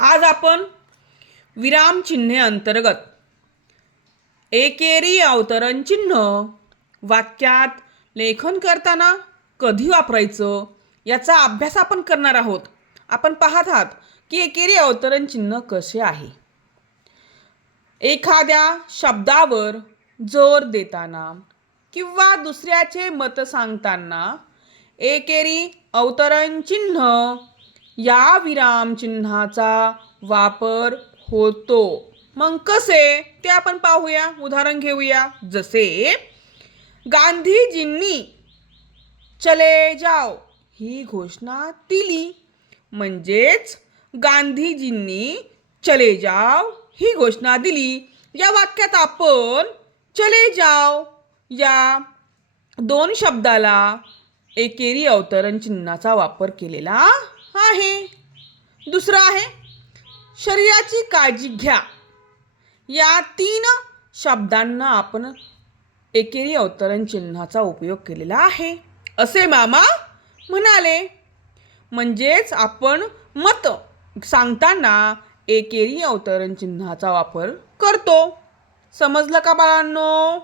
आज आपण विरामचिन्हे अंतर्गत एकेरी अवतरण चिन्ह वाक्यात लेखन करताना कधी वापरायचं याचा अभ्यास आपण करणार आहोत. आपण पाहत आहात की एकेरी अवतरण चिन्ह कसे आहे. एखाद्या शब्दावर जोर देताना किंवा दुसऱ्याचे मत सांगताना एकेरी अवतरण चिन्ह या विराम चिन्हाचा वापर होतो. मग कसे? ते आपण पाहूया. उदाहरण घेऊया. जसे गांधीजींनी चले जाओ ही घोषणा दिली. म्हणजेच गांधीजींनी चले जाओ ही घोषणा दिली. या वाक्यात आपण चले जाओ या दोन शब्दाला एकेरी अवतरण चिन्हाचा वापर केलेला आहे. दुसरं आहे शरीराची काळजी घ्या. या तीन शब्दांना आपण एकेरी अवतरण चिन्हाचा उपयोग केलेला आहे. असे मामा म्हणाले. म्हणजेच आपण मत सांगताना एकेरी अवतरण चिन्हाचा वापर करतो. समजलं का बाळांनो?